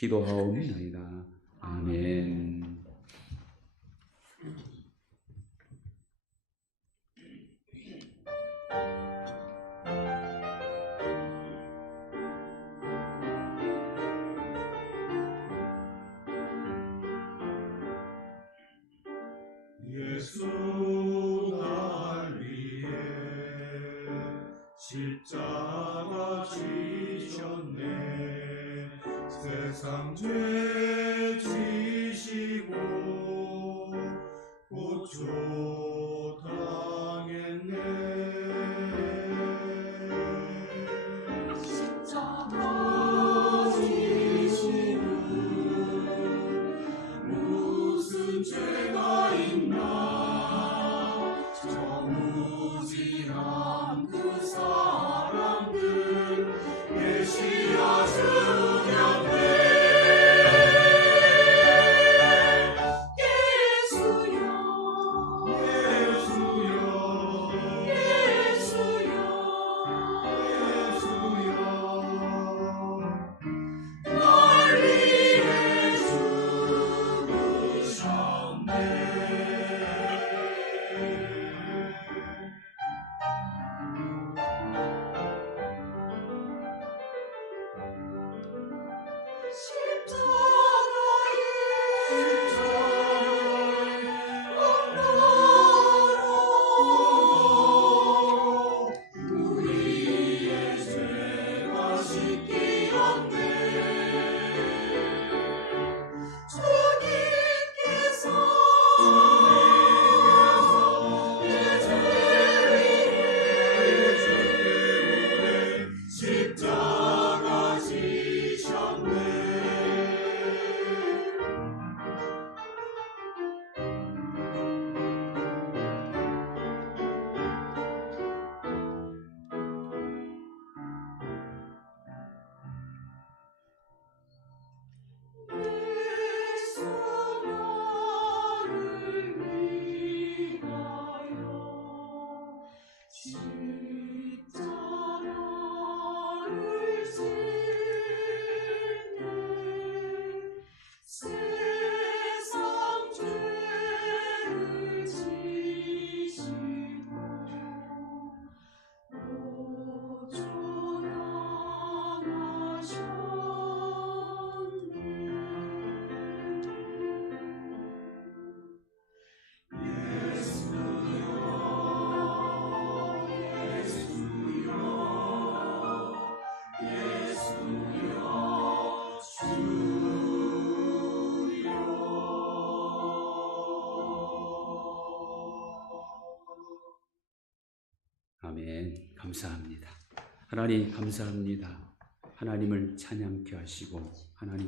기도하옵나이다. 아멘. 예수 십자가 지셨네. 세상 죄 지시고 고초 아멘. 감사합니다. 하나님 감사합니다. 하나님을 찬양케 하시고 하나님